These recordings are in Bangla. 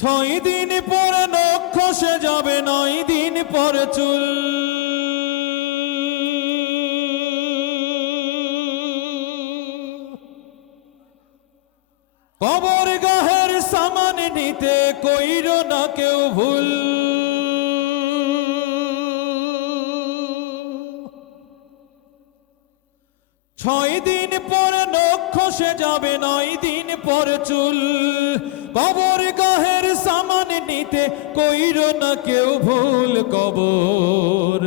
ছয় দিন পর নখ সে যাবে, নয় দিন পর চুল। কবর গাহের সামান নিতে কইর না কেউ ভুল। ছয় দিন পর নখ সে যাবে, নয় দিন পর চুল। কবর সামান নিতে কইর না কেউ ভুল কবর।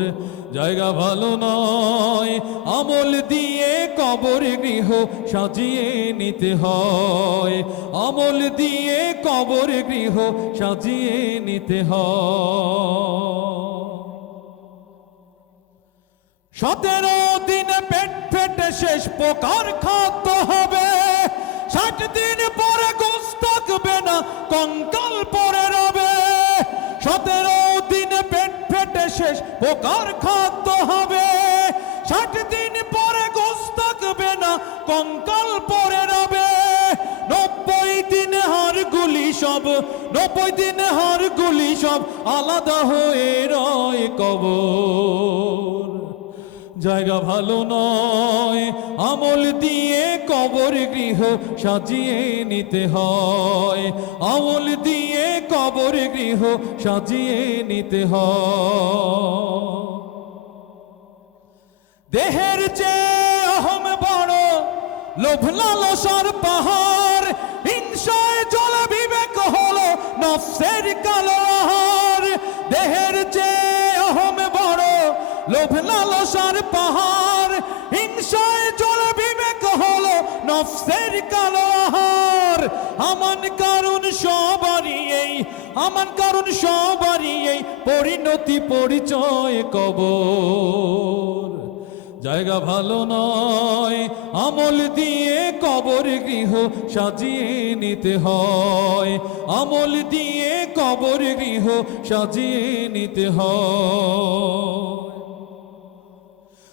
জায়গা ভালো নয়, আমল দিয়ে কবর গৃহ সাজিয়ে নিতে হয়। আমল দিয়ে কবর গৃহ সাজিয়ে নিতে হয়। সতেরো দিনে পেট ফেটে শেষ পোকার খাদ্য হবে। ষাট দিন পরে না কঙ্কাল পরে রবে। সতেরো দিনে পেট ফেটে শেষ, পোকার খাদ্য হবে। ষাট দিন পরে গোস থাকবে না কঙ্কাল পরে রবে। নব্বই দিন হার গুলি সব, নব্বই দিন হার গুলি সব আলাদা হয়ে রয় কবর। জায়গা ভালো নয়, আমল দিয়ে কবর গৃহ সাজিয়ে নিতে হয়। আমল দিয়ে কবর গৃহ সাজিয়ে নিতে হয়। দেহের চেয়ে অহম বড়, লোভ লালসার পাহাড়। হিংসায় জল বিবেক হলো নফসের কালো আহার। দেহের বড় লোভ লালসার পাহাড়, হিংসায় জল বিবেক হলো নফসের কালো আহার। আমান কারণ সবারই এই, আমান কারণ সবারই এই পরিণতি পরিচয় কবর। জায়গা ভালো নয়, আমল দিয়ে কবর গৃহ সাজিয়ে নিতে হয়। আমল দিয়ে কবর গৃহ সাজিয়ে নিতে হয়।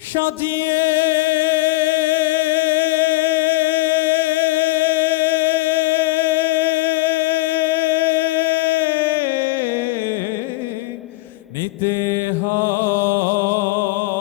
সাজিয়ে। নিতে হয়।